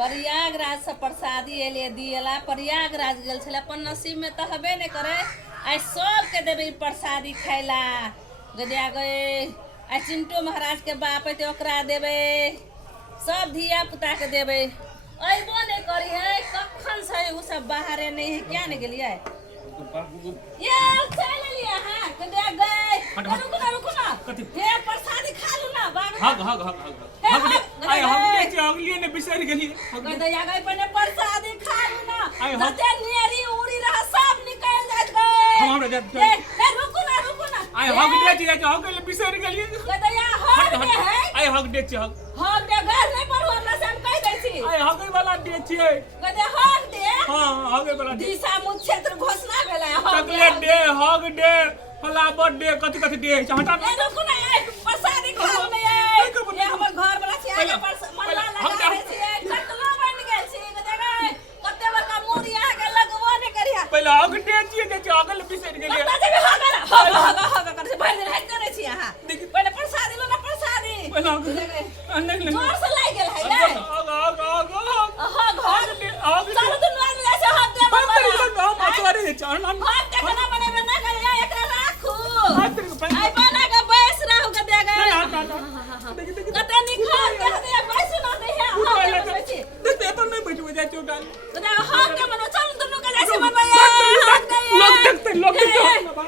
प्रयागराज से प्रसादी एले दियला प्रयागराज गेल छले अपन नसीब में तो हबे नहीं करे आई सब के देबे प्रसादी खाइला गदिया गए आई चिंटू महाराज के बाप है तो ओकरा देबे सब धिया पुता के देबे अइबो नहीं करी है कखन से उ सब बाहरे नहीं है क्या नहीं गेलिए ये चल लिया हां गदिया गए रुको ना हे प्रसादी खा लू ना बाबा हग आई हम के चगलिए ने बिसर गेली गदिया गए पने प्रसादी खा लू ना जते नेरी उड़ी रहा सब निकल जात गए हमरा जा ए रुको ना आई हग दे छी हग के बिसर गेली गदिया हग दे है आई हग दे छी हग दे घर नहीं पर हमरा से हम कह दै छी आई हग वाला दे छी गदिया हग दे हां हग वाला दिशा मुझ क्षेत्र घोषणा भेला chocolate they hug they flower they कथि दे हटा ए रुको ना ए प्रसादी खा लो ना ये हमर घर वाला छी आगे पर मल्ला लगा है छी चकलो बन गेल छी गदिया कते बड़का मुरिया के लगबो नहीं करिया पहले हग दे छी अगल बिसर गेली बता देबे हग कर से भर दिन हाथ करे छी यहां पहले प्रसादी लो ना प्रसादी पहले नहीं जोर से लाग गेल है ये हग चलो तुम लाग ऐसे हग दे हग दे केना बनेबे ना करे एकरा राखू आई बना के बैस रहू के दे गए कते निकाल दे दे बैस ना दे है देते तो नहीं बैठो जा चोटा तो हग के मनो चल तुम के जैसे बनवाए हग दे लोग देखते